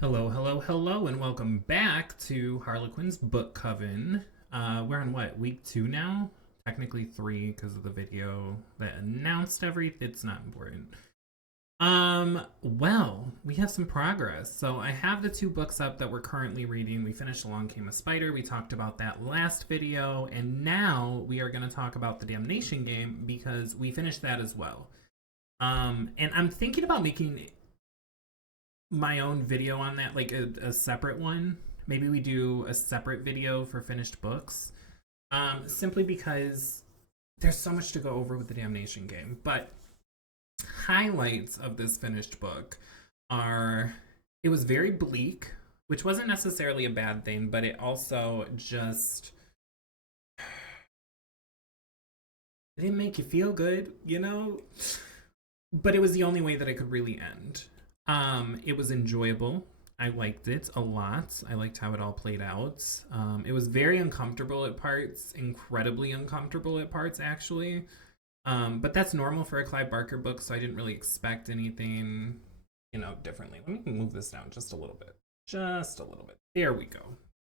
Hello, hello, hello, and welcome back to Harlequin's Book Coven. We're on what, week 2 now? Technically 3 because of the video that announced everything. It's not important. Well, we have some progress. So I have the 2 books up that we're currently reading. We finished Along Came a Spider. We talked about that last video, and now we are going to talk about the Damnation Game because we finished that as well. And I'm thinking about making my own video on that, like a separate one. Maybe we do a separate video for finished books. Simply because there's so much to go over with the Damnation Game. But highlights of this finished book are it was very bleak, which wasn't necessarily a bad thing, but it also just it didn't make you feel good, you know? But it was the only way that it could really end. It was enjoyable. I liked it a lot. I liked how it all played out. It was very uncomfortable at parts, incredibly uncomfortable at parts, actually. But that's normal for a Clive Barker book, so I didn't really expect anything, differently. Let me move this down just a little bit. Just a little bit. There we go.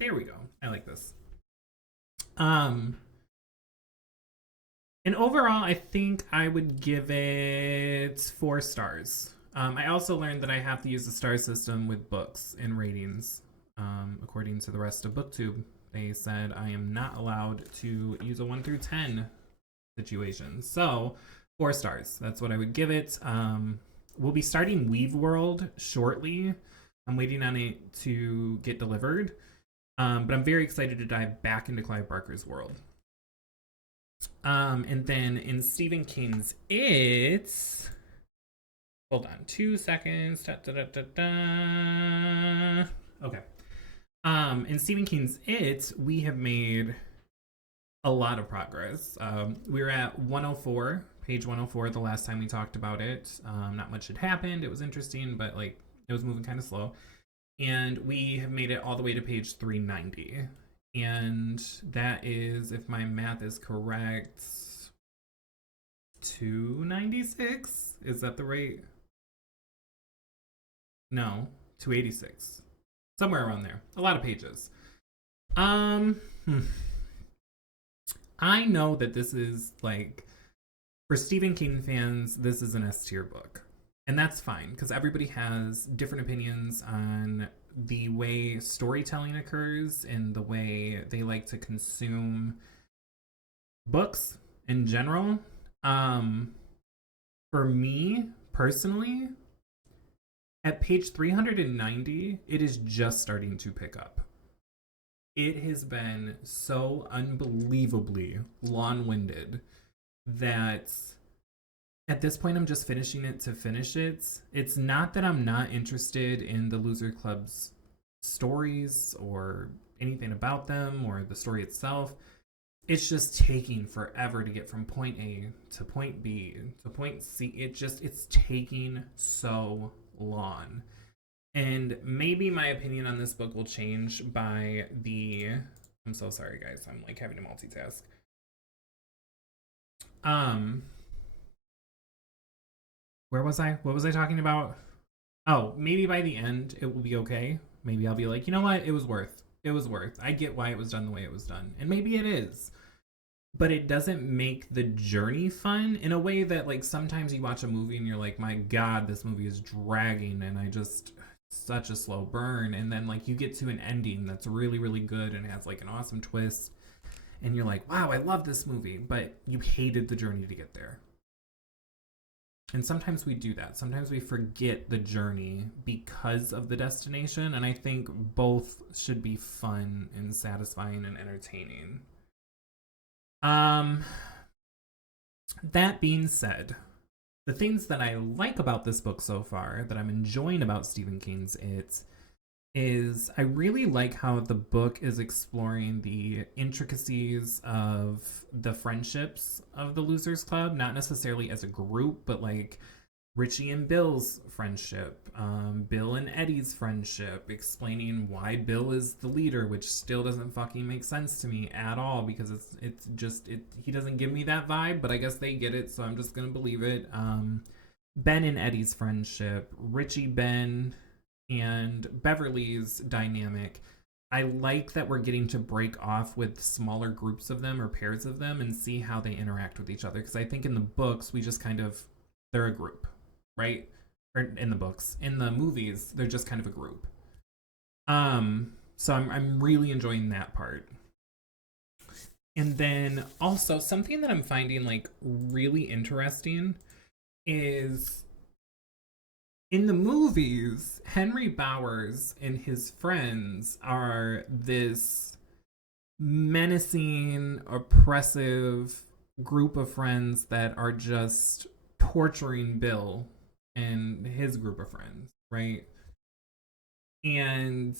There we go. I like this. And overall, I think I would give it 4 stars. I also learned that I have to use the star system with books and ratings. According to the rest of BookTube, they said I am not allowed to use a 1 through 10 situation. So 4 stars. That's what I would give it. We'll be starting Weave World shortly. I'm waiting on it to get delivered. But I'm very excited to dive back into Clive Barker's world. And then in Stephen King's It's... Hold on 2 seconds. Okay. In Stephen King's It, we have made a lot of progress. We were at 104, page 104, the last time we talked about it. Not much had happened. It was interesting, but it was moving kind of slow. And we have made it all the way to page 390. And that is, if my math is correct, 296? Is that the rate? No, 286. Somewhere around there. A lot of pages. I know that this is for Stephen King fans, this is an S tier book. And that's fine because everybody has different opinions on the way storytelling occurs and the way they like to consume books in general. For me personally, at page 390, it is just starting to pick up. It has been so unbelievably long-winded that at this point I'm just finishing it to finish it. It's not that I'm not interested in the Loser Club's stories or anything about them or the story itself. It's just taking forever to get from point A to point B to point C. It's taking so long. And maybe my opinion on this book will change by I'm so sorry guys, I'm having to multitask. Where was I? What was I talking about? Oh, maybe by the end it will be okay. Maybe I'll be like, you know what? It was worth. I get why it was done the way it was done. And maybe it is. But it doesn't make the journey fun in a way that sometimes you watch a movie and you're like, my God, this movie is dragging and such a slow burn. And then you get to an ending that's really, really good and has an awesome twist. And you're like, wow, I love this movie. But you hated the journey to get there. And sometimes we do that. Sometimes we forget the journey because of the destination. And I think both should be fun and satisfying and entertaining. That being said, the things that I like about this book so far, that I'm enjoying about Stephen King's It, is I really like how the book is exploring the intricacies of the friendships of the Losers Club, not necessarily as a group, but Richie and Bill's friendship, Bill and Eddie's friendship, explaining why Bill is the leader, which still doesn't fucking make sense to me at all because he doesn't give me that vibe, but I guess they get it, so I'm just gonna believe it. Ben and Eddie's friendship, Richie Ben and Beverly's dynamic. I like that we're getting to break off with smaller groups of them or pairs of them and see how they interact with each other. Because I think in the books, we just kind of, they're a group, right? Or in the books. In the movies, they're just kind of a group. So I'm really enjoying that part. And then also something that I'm finding like really interesting is in the movies, Henry Bowers and his friends are this menacing, oppressive group of friends that are just torturing Bill and his group of friends, right? And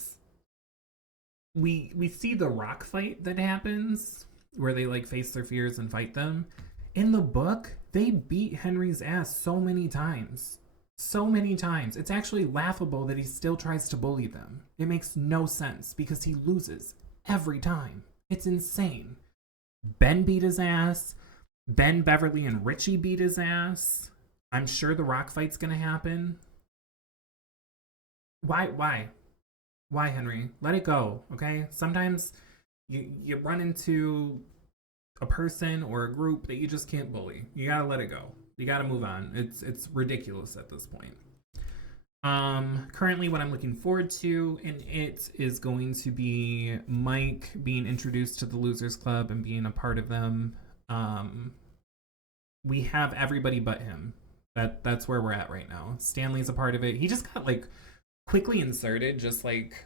we see the rock fight that happens where they like face their fears and fight them. In the book, they beat Henry's ass so many times. So many times. It's actually laughable that he still tries to bully them. It makes no sense because he loses every time. It's insane. Ben beat his ass. Ben, Beverly, and Richie beat his ass. I'm sure the rock fight's gonna happen. Why? Why, Henry? Let it go, okay? Sometimes you run into a person or a group that you just can't bully. You gotta let it go. You gotta move on. It's ridiculous at this point. Currently what I'm looking forward to in it is going to be Mike being introduced to the Losers Club and being a part of them. We have everybody but him. That's where we're at right now. Stanley's a part of it. He just got like quickly inserted, just like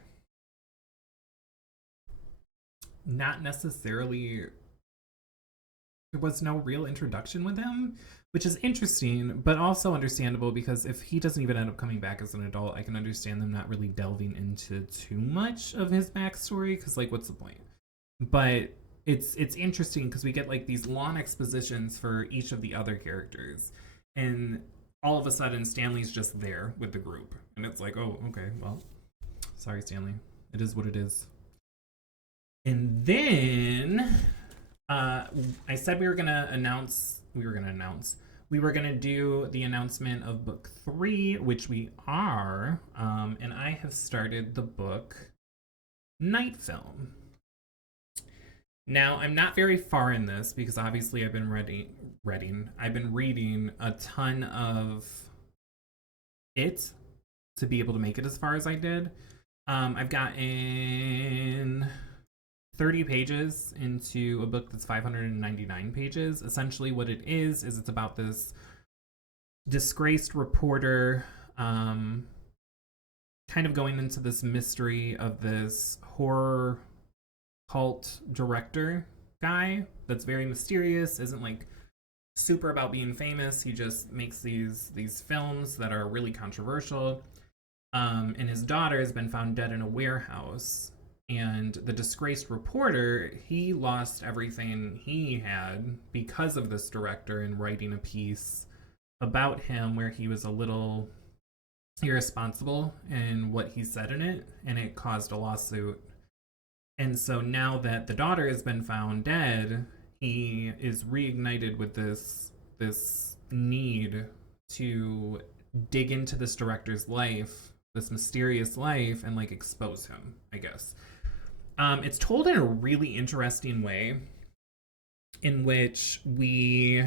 not necessarily, there was no real introduction with him, which is interesting, but also understandable because if he doesn't even end up coming back as an adult, I can understand them not really delving into too much of his backstory because, like, what's the point? But it's interesting because we get like these long expositions for each of the other characters, and all of a sudden Stanley's just there with the group, and it's like, oh, okay, well, sorry, Stanley, it is what it is. And then I said we were gonna do the announcement of book 3, which we are, and I have started the book Night Film. Now, I'm not very far in this because obviously I've been reading a ton of it to be able to make it as far as I did. I've gotten 30 pages into a book that's 599 pages. Essentially what it is it's about this disgraced reporter kind of going into this mystery of this horror cult director guy that's very mysterious, isn't like super about being famous. He just makes these films that are really controversial. And his daughter has been found dead in a warehouse. And the disgraced reporter, he lost everything he had because of this director and writing a piece about him where he was a little irresponsible in what he said in it, and it caused a lawsuit. And so now that the daughter has been found dead, he is reignited with this need to dig into this director's life, this mysterious life, and like expose him, I guess. It's told in a really interesting way in which we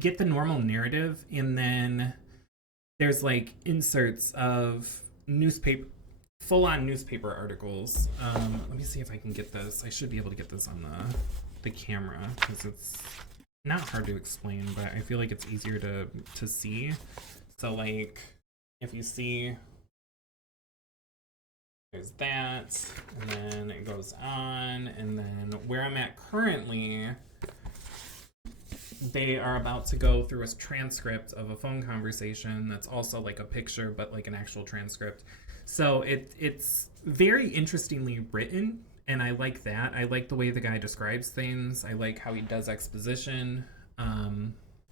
get the normal narrative, and then there's like inserts of full-on newspaper articles. Let me see if I can get this. I should be able to get this on the camera because it's not hard to explain, but I feel like it's easier to see. So like, if you see, there's that, and then it goes on, and then where I'm at currently, they are about to go through a transcript of a phone conversation that's also like a picture, but like an actual transcript. So it's very interestingly written, and I like that. I like the way the guy describes things. I like how he does exposition.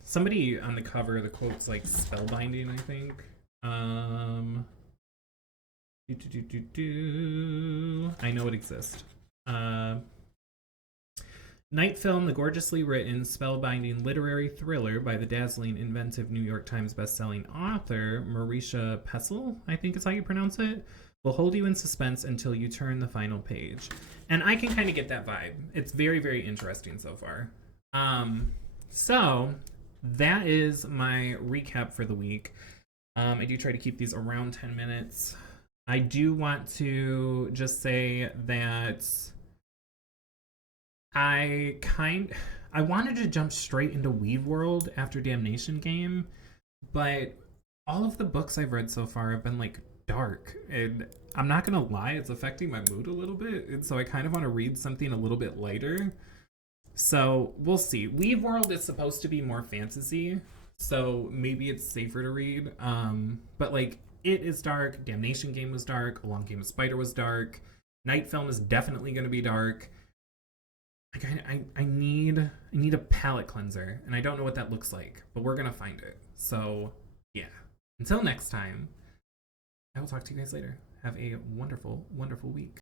Somebody on the cover, the quote's like spellbinding, I think. I know it exists. Night Film, the gorgeously written, spellbinding literary thriller by the dazzling, inventive New York Times bestselling author Marisha Pessel, I think is how you pronounce it, will hold you in suspense until you turn the final page. And I can kind of get that vibe. It's very, very interesting so far. So that is my recap for the week. I do try to keep these around 10 minutes. I do want to just say that I wanted to jump straight into Weave World after Damnation Game, but all of the books I've read so far have been like dark, and I'm not gonna lie, it's affecting my mood a little bit, and so I kind of want to read something a little bit lighter. So we'll see. Weave World is supposed to be more fantasy, so maybe it's safer to read. But like it is dark. Damnation Game was dark. A Long Game of Spider was dark. Night Film is definitely going to be dark. Like I need a palate cleanser, and I don't know what that looks like, but we're gonna find it. So yeah. Until next time, I will talk to you guys later. Have a wonderful, wonderful week.